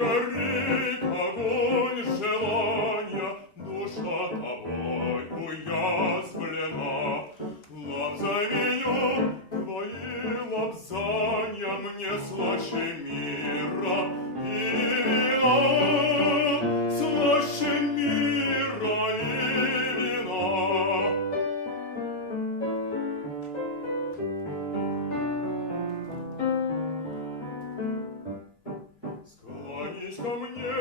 горит огонь желания, душа тобой уязвлена. Лобзавию твои лобзанья мне слаще мира и вина, слаще мира и вина. Склонись ко мне,